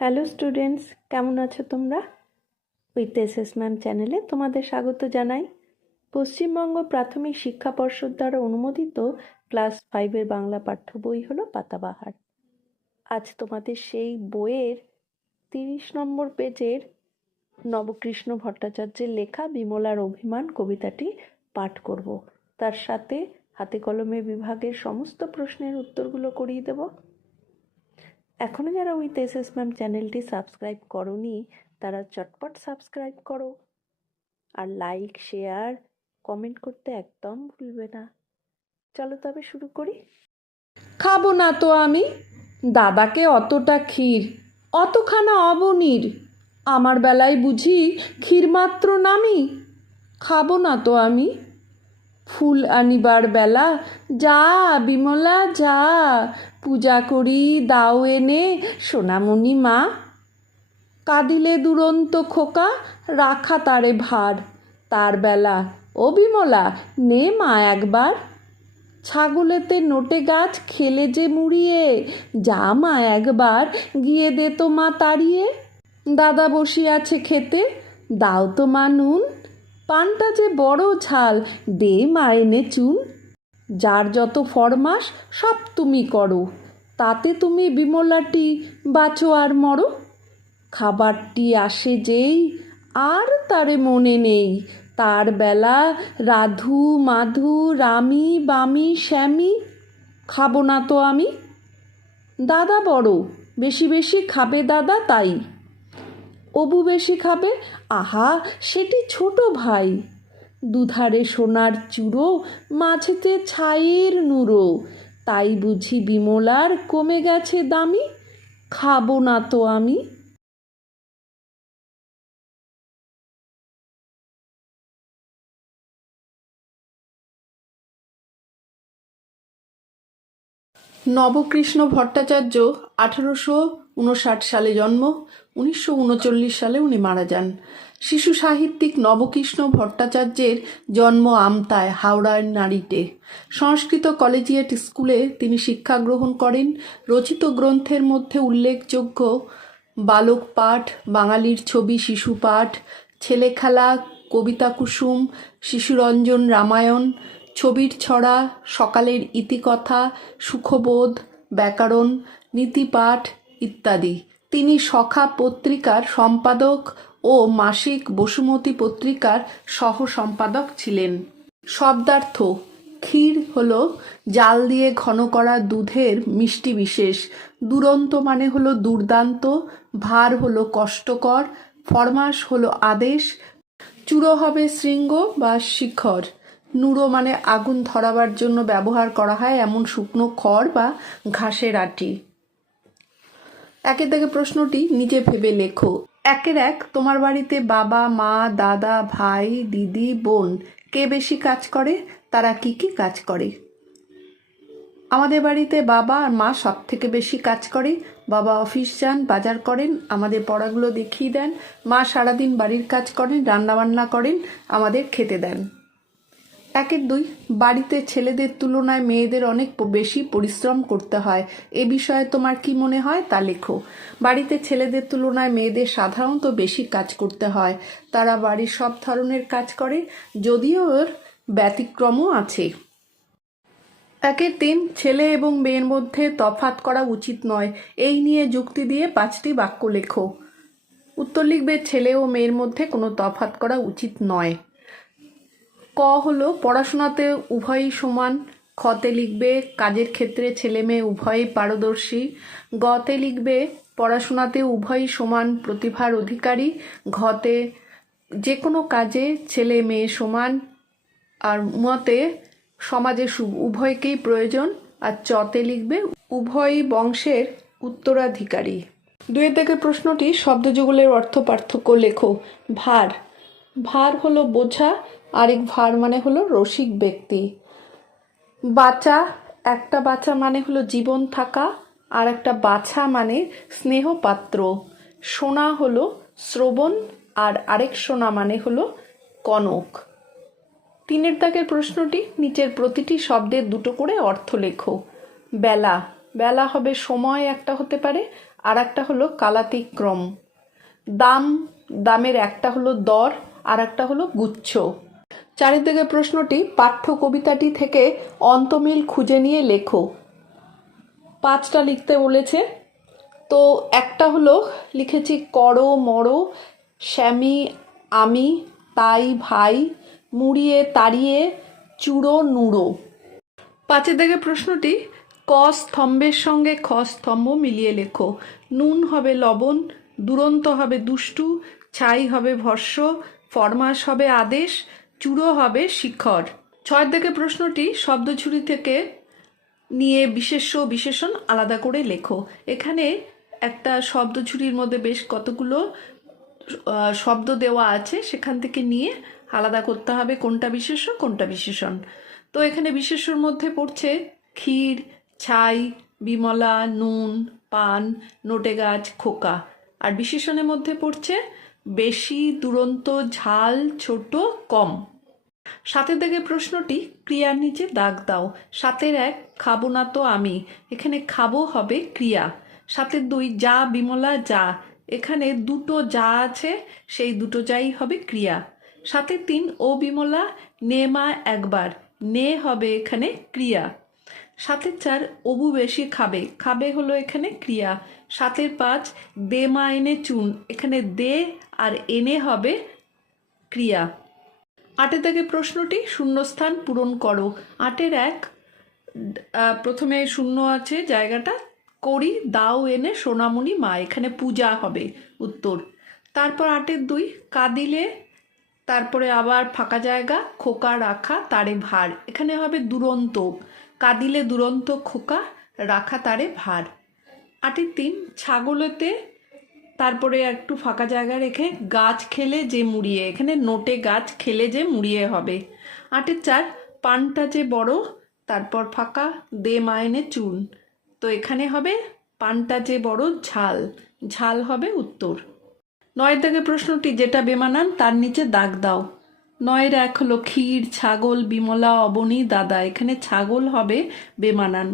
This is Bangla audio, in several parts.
হ্যালো স্টুডেন্টস, কেমন আছো তোমরা? উইথ এসএস ম্যাম চ্যানেলে তোমাদের স্বাগত জানাই। পশ্চিমবঙ্গ প্রাথমিক শিক্ষা পর্ষদ দ্বারা অনুমোদিত ক্লাস 5-এর বাংলা পাঠ্য বই হলো পাতাবাহার। আজ তোমাদের সেই বইয়ের 30 নম্বর পেজের নবকৃষ্ণ ভট্টাচার্যের লেখা বিমলার অভিমান কবিতাটি পাঠ করব। তার সাথে হাতে কলমে বিভাগের সমস্ত প্রশ্নের উত্তরগুলো করিয়ে দেব। এখনও যারা উইথ এসএস ম্যাম চ্যানেলটি সাবস্ক্রাইব করোনি তারা চটপট সাবস্ক্রাইব করো, আর লাইক, শেয়ার, কমেন্ট করতে একদম ভুলবে না। চলো তবে শুরু করি। খাবো না তো আমি দাদাকে অতটা ক্ষীর, অতখানা অবনীর। আমার বেলায় বুঝি ক্ষীর মাত্র নামি। খাবো না তো আমি। ফুল আনিবার বেলা যা বিমলা যা, পূজা করি দাও এনে সোনামণি মা। কাঁদিলে দুরন্ত খোকা রাখা তারে ভার, তার বেলা ও বিমলা নে মা একবার। ছাগলেতে নোটে গাছ খেলে যে মুড়িয়ে, যা মা একবার গিয়ে দে তো মা তাড়িয়ে। দাদা বসিয়াছে খেতে দাও তো মা নুন, পানটা যে বড় ঝাল দে মা এনে চুন। যার যত ফরমাস সব তুমি করো, তাতে তুমি বিমলাটি বাঁচো আর মরো। খাবারটি আসে যেই আর তারে মনে নেই, তার বেলা রাধু মাধু রামি বামি শ্যামি। খাবো না তো আমি। দাদা বড় বেশি বেশি খাবে দাদা তাই, অবু বেশি খাবে আহা সেটি ছোট ভাই। দুধারে সোনার চূড়ো মাঝেতে ছাইয়ের নুরো, তাই বুঝি বিমলার কমে গেছে দামি। খাবো না তো আমি। নবকৃষ্ণ ভট্টাচার্য 1859 সালে জন্ম, 1939 সালে উনি মারা যান। শিশু সাহিত্যিক নবকৃষ্ণ ভট্টাচার্যের জন্ম আমতায়, হাওড়ার নাড়িতে। সংস্কৃত কলেজিয়েট স্কুলে তিনি শিক্ষা গ্রহণ করেন। রচিত গ্রন্থের মধ্যে উল্লেখযোগ্য বালক পাঠ, বাঙালির ছবি শিশু পাঠ, ছেলে খেলা, কবিতা কুসুম, শিশুরঞ্জন রামায়ণ, ছবির ছড়া, সকালের ইতিকথা, সুখবোধ, ব্যাকরণ, নীতিপাঠ ইত্যাদি। তিনি সখা পত্রিকার সম্পাদক ও মাসিক বসুমতী পত্রিকার সহ সম্পাদক ছিলেন। শব্দার্থ: ক্ষীর হলো জাল দিয়ে ঘন করা দুধের মিষ্টি বিশেষ। দুরন্ত মানে হলো দুর্দান্ত, ভার হলো কষ্টকর, ফরমাস হলো আদেশ, চূড়ো হবে শৃঙ্গ বা শিখর, নুড়ো মানে আগুন ধরাবার জন্য ব্যবহার করা হয় এমন শুকনো খড় বা ঘাসের আঁটি। একের থেকে প্রশ্নটি নিজে ভেবে লেখো। 1 তোমার বাড়িতে বাবা মা দাদা ভাই দিদি বোন কে বেশি কাজ করে? তারা কি কি কাজ করে? আমাদের বাড়িতে বাবা আর মা সব থেকে বেশি কাজ করে। বাবা অফিস যান, বাজার করেন, আমাদের পড়াগুলো দেখিয়ে দেন। মা সারাদিন বাড়ির কাজ করেন, রান্নাবান্না করেন, আমাদের খেতে দেন। 2 বাড়িতে ছেলেদের তুলনায় মেয়েদের অনেক বেশি পরিশ্রম করতে হয়। এ বিষয়ে তোমার কি মনে হয় তা লেখো। বাড়িতে ছেলেদের তুলনায় মেয়েদের সাধারণত বেশি কাজ করতে হয়। তারা বাড়ির সব ধরনের কাজ করে, যদিও ওর ব্যতিক্রমও আছে। 3 ছেলে এবং মেয়ের মধ্যে তফাৎ করা উচিত নয়, এই নিয়ে যুক্তি দিয়ে 5টি বাক্য লেখো। উত্তর লিখবে ছেলে ও মেয়ের মধ্যে কোনো তফাৎ করা উচিত নয়। ক হলো পড়াশোনাতে উভয়ই সমান। খতে লিখবে কাজের ক্ষেত্রে ছেলে মেয়ে উভয়ই পারদর্শী। গতে লিখবে পড়াশোনাতে উভয়ই সমান প্রতিভার অধিকারী। ঘতে যে কোনো কাজে ছেলে মেয়ে সমান। আর মতে সমাজে উভয়কেই প্রয়োজন। আর চতে লিখবে উভয়ই বংশের উত্তরাধিকারী। 2 থেকে প্রশ্নটি শব্দযুগলের অর্থ পার্থক্য লেখো। ভার: ভার হলো বোঝা, আরেক ভার মানে হলো রসিক ব্যক্তি। বাচা: একটা বাচা মানে হলো জীবন থাকা, আর একটা বাছা মানে স্নেহপাত্র। সোনা হলো শ্রবণ, আর আরেক সোনা মানে হলো কনক। 3 দাগের প্রশ্নটি নিচের প্রতিটি শব্দের 2টো করে অর্থ লেখো। বেলা: বেলা হবে সময় একটা হতে পারে, আর একটা হলো কালাতিক্রম। দাম, দামের একটা হলো দর, আর একটা হলো গুচ্ছ। চারিদিকে প্রশ্নটি পাঠ্য কবিতাটি থেকে অন্তমিল খুঁজে নিয়ে লেখো। 5টা লিখতে বলেছে। তো একটা হলো লিখেছি করো মরো, শ্যামি আমি, তাই ভাই, মুড়িয়ে তাড়িয়ে, চুড়ো নুড়ো। 5 থেকে প্রশ্নটি ক স্তম্ভের সঙ্গে খ স্তম্ভ মিলিয়ে লেখো। নুন হবে লবণ, দুরন্ত হবে দুষ্টু, ছাই হবে ভস্য, ফরমাস হবে আদেশ, চূড়ো হবে শিখর। 6 থেকে প্রশ্নটি শব্দঝুড়ি থেকে নিয়ে বিশেষ্য ও বিশেষণ আলাদা করে লেখো। এখানে একটা শব্দঝুড়ির মধ্যে বেশ কতগুলো শব্দ দেওয়া আছে, সেখান থেকে নিয়ে আলাদা করতে হবে কোনটা বিশেষ্য কোনটা বিশেষণ। তো এখানে বিশেষ্যর মধ্যে পড়ছে ক্ষীর, ছাই, বিমলা, নুন, পান, নোটে গাছ, খোকা। আর বিশেষণের মধ্যে পড়ছে বেশি, দুরন্ত, ঝাল, ছোট, কম। 7 থেকে প্রশ্নটি ক্রিয়ার নিচে দাগ দাও। 7-1 খাবো না তো আমি, এখানে খাবো হবে ক্রিয়া। 7-2 যা বিমলা যা, এখানে দুটো যা আছে, সেই দুটো যাই হবে ক্রিয়া। 7-3 ও বিমলা নে মা একবার, নে হবে এখানে ক্রিয়া। 7-4 অবু বেশি খাবে, খাবে হলো এখানে ক্রিয়া। 7-5 দে মা এনে চুন, এখানে দে আর এনে হবে ক্রিয়া। 8 থেকে প্রশ্নটি শূন্যস্থান পূরণ করো। 8-1 প্রথমে শূন্য আছে জায়গাটা, করি দাও এনে সোনামণি মা, এখানে পূজা হবে উত্তর। তারপর 8-2 কাঁদিলে, তারপরে আবার ফাঁকা জায়গা, খোকা রাখা তারে ভার, এখানে হবে দুরন্ত, কাঁদিলে দুরন্ত খোকা, রাখা তারে ভার। 8-3 ছাগলেতে, তারপরে একটু ফাঁকা জায়গা রেখে গাছ খেলে যে মুড়িয়ে, এখানে নোটে গাছ খেলে যে মুড়িয়ে হবে। 8-4 পানটা যে বড়, তারপর ফাঁকা দে মাইনে চুন, তো এখানে হবে পানটা যে বড় ঝাল, ঝাল হবে উত্তর। 9 থেকে প্রশ্নটি যেটা বেমানান তার নিচে দাগ দাও। 9-1 হলো ক্ষীর, ছাগল, বিমলা, অবনী, দাদা, এখানে ছাগল হবে বেমানান।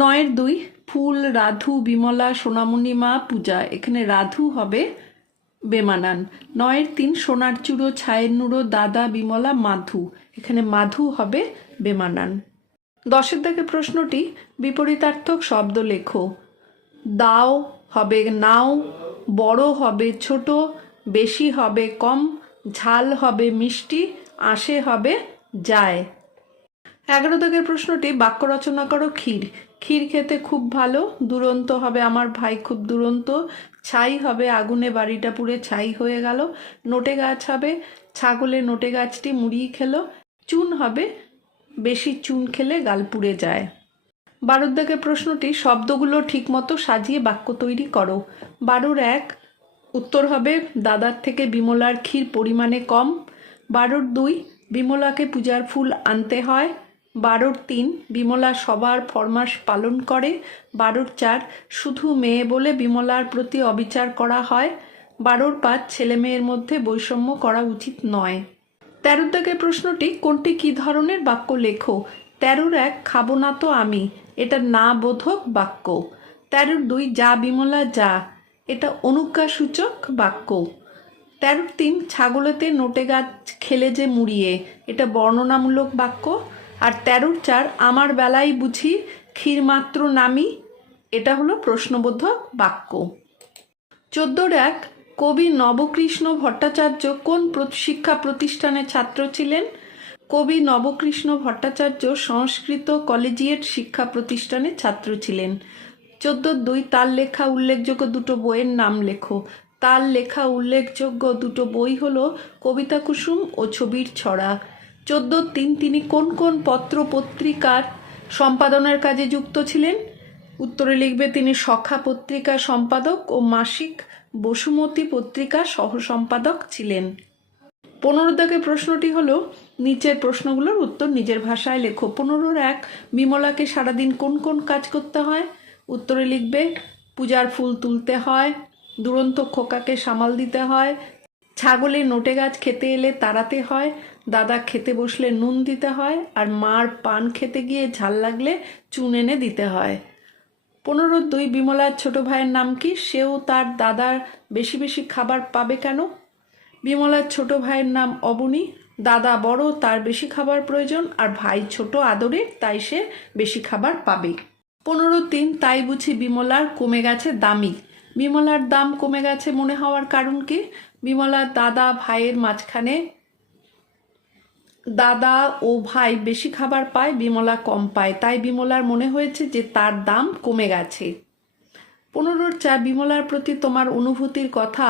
9-2 ফুল, রাধু, বিমলা, সোনামণি মা, পূজা, এখানে রাধু হবে বেমানান। 9-3 সোনার চূড়ো, ছায়ের নুড়ো, দাদা, বিমলা, মাধু, এখানে মাধু হবে বেমানান। 10 থেকে প্রশ্নটি বিপরীতার্থক শব্দ লেখো। দাও হবে নাও, বড় হবে ছোট, বেশি হবে কম, ঝাল হবে মিষ্টি, আসে হবে যায়। 11 থেকে প্রশ্নটি বাক্য রচনা করো। ক্ষীর, ক্ষীর খেতে খুব ভালো, দুরন্ত হবে আমার ভাই খুব দুরন্ত, ছাই হবে আগুনে বাড়িটা পুড়ে ছাই হয়ে গেল, নোটে গাছ হবে ছাগলে নোটে গাছটি মুড়িয়ে খেলো, চুন হবে বেশি চুন খেলে গাল পুড়ে যায়। 12 থেকে প্রশ্নটি শব্দগুলো ঠিকমতো সাজিয়ে বাক্য তৈরি করো। 12-1 উত্তর হবে দাদার থেকে বিমলার ক্ষীর পরিমাণে কম। 12-2 বিমলাকে পূজার ফুল আনতে হয়। 12-3 বিমলা সবার ফরমাস পালন করে। 12-4 শুধু মেয়ে বলে বিমলার প্রতি অবিচার করা হয়। 12-5 ছেলে মেয়ের মধ্যে বৈষম্য করা উচিত নয়। 13 থেকে প্রশ্নটি কোনটি কী ধরনের বাক্য লেখো। 13-1 খাবো না তো আমি, এটা না বোধক বাক্য। 13-2 যা বিমলা যা, এটা অনুজ্ঞাসূচক বাক্য। 13-3 ছাগলেতে নোটে গাছ খেলে যে মুড়িয়ে, এটা বর্ণনামূলক বাক্য। আর 13-4 আমার বেলায় বুঝি ক্ষীর মাত্র নামি, এটা হলো প্রশ্নবোধক বাক্য। 14-1 কবি নবকৃষ্ণ ভট্টাচার্য কোন শিক্ষা প্রতিষ্ঠানের ছাত্র ছিলেন। কবি নবকৃষ্ণ ভট্টাচার্য সংস্কৃত কলেজিয়েট শিক্ষা প্রতিষ্ঠানের ছাত্র ছিলেন। 14-2 তার লেখা উল্লেখযোগ্য দুটো বইয়ের নাম লেখো। তার লেখা উল্লেখযোগ্য দুটো বই হলো কবিতা কুসুম ও ছবির ছড়া। 14-3 তিনি কোন কোন পত্র পত্রিকার সম্পাদনার কাজে যুক্ত ছিলেন। উত্তরে লিখবে তিনি সখা পত্রিকার সম্পাদক ও মাসিক বসুমতী পত্রিকার সহ সম্পাদক ছিলেন। 15 থেকে প্রশ্নটি হলো নিচের প্রশ্নগুলোর উত্তর নিজের ভাষায় লেখো। 15-1 বিমলাকে সারাদিন কোন কোন কাজ করতে হয়। উত্তরে লিখবে পূজার ফুল তুলতে হয়, দুরন্ত খোকাকে সামাল দিতে হয়, ছাগলের নোটে গাছ খেতে এলে তাড়াতে হয়, দাদা খেতে বসলে নুন দিতে হয়, আর মার পান খেতে গিয়ে ঝাল লাগলে চুন এনে দিতে হয়। 15-2 বিমলার ছোট ভাইয়ের নাম কি? সেও তার দাদার বেশি বেশি খাবার পাবে কেন? বিমলার ছোট ভাইয়ের নাম অবনী। দাদা বড়, তার বেশি খাবার প্রয়োজন, আর ভাই ছোট আদরের, তাই সে বেশি খাবার পাবে। 15-3 তাই বুঝি বিমলার কমে গেছে দামি। বিমলার দাম কমে গেছে মনে হওয়ার কারণ কি? বিমলার দাদা ভাইয়ের মাঝখানে দাদা ও ভাই বেশি খাবার পায়, বিমলা কম পায়, তাই বিমলার মনে হয়েছে যে তার দাম কমে গেছে। 15-4 বিমলার প্রতি তোমার অনুভূতির কথা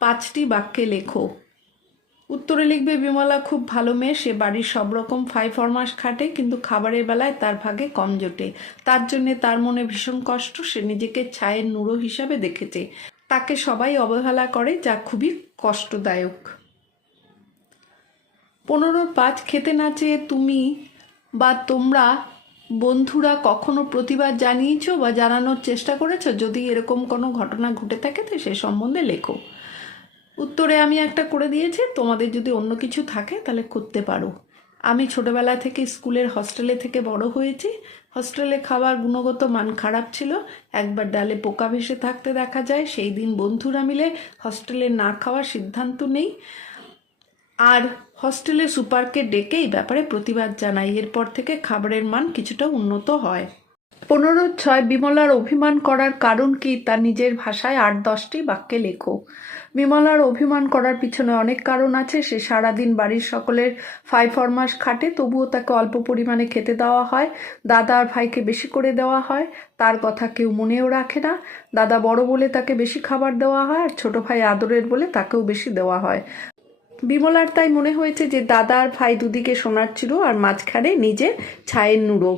5টি বাক্যে লেখো। উত্তরে লিখবে, বিমলা খুব ভালো মেয়ে, সে বাড়ির সব রকম ফরমাস খাটে, কিন্তু খাবারের বেলায় তার ভাগে কম জোটে। তার জন্যে তার মনে ভীষণ কষ্ট, সে নিজেকে ছায়ের নুড়ো হিসাবে দেখেছে। তাকে সবাই অবহেলা করে, যা খুবই কষ্টদায়ক। 15-5 খেতে না চেয়ে তুমি বা তোমরা বন্ধুরা কখনো প্রতিবাদ জানিয়েছো বা জানানোর চেষ্টা করেছো? যদি এরকম কোনো ঘটনা ঘটে থাকে তো সে সম্বন্ধে লেখো। উত্তরে আমি একটা করে দিয়েছি, তোমাদের যদি অন্য কিছু থাকে তাহলে করতে পারো। আমি ছোটবেলা থেকে স্কুলের হস্টেলে থেকে বড় হয়েছি। হস্টেলে খাবার গুণগত মান খারাপ ছিল। একবার ডালে পোকা ভেসে থাকতে দেখা যায়, সেই দিন বন্ধুরা মিলে হস্টেলে না খাওয়ার সিদ্ধান্ত নেই, আর হস্টেলে সুপারকে ডেকে এই ব্যাপারে প্রতিবাদ জানাই। এরপর থেকে খাবারের মান কিছুটা উন্নত হয়। 15-6 বিমলার অভিমান করার কারণ কি, তা নিজের ভাষায় 8-10টি বাক্যে লেখো। বিমলার অভিমান করার পিছনে অনেক কারণ আছে। সে সারাদিন বাড়ির সকলের ফরমাস খাটে, তবুও তাকে অল্প পরিমাণে খেতে দেওয়া হয়। দাদা আর ভাইকে বেশি করে দেওয়া হয়, তার কথা কেউ মনেও রাখে না। দাদা বড় বলে তাকে বেশি খাবার দেওয়া হয়, আর ছোট ভাই আদরের বলে তাকেও বেশি দেওয়া হয়। বিমলার তাই মনে হয়েছে যে দাদা আর ভাই দুদিকে সোনার চিড়ো, আর মাঝখানে নিজে ছায়ের নুড়ো।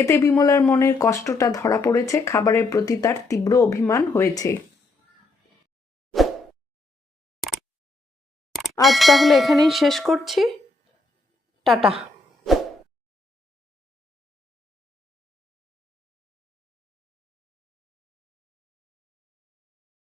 এতে বিমলার মনের কষ্টটা ধরা পড়েছে, খাবারের প্রতি তার তীব্র অভিমান হয়েছে। আজ তাহলে এখানেই শেষ করছি। টাটা।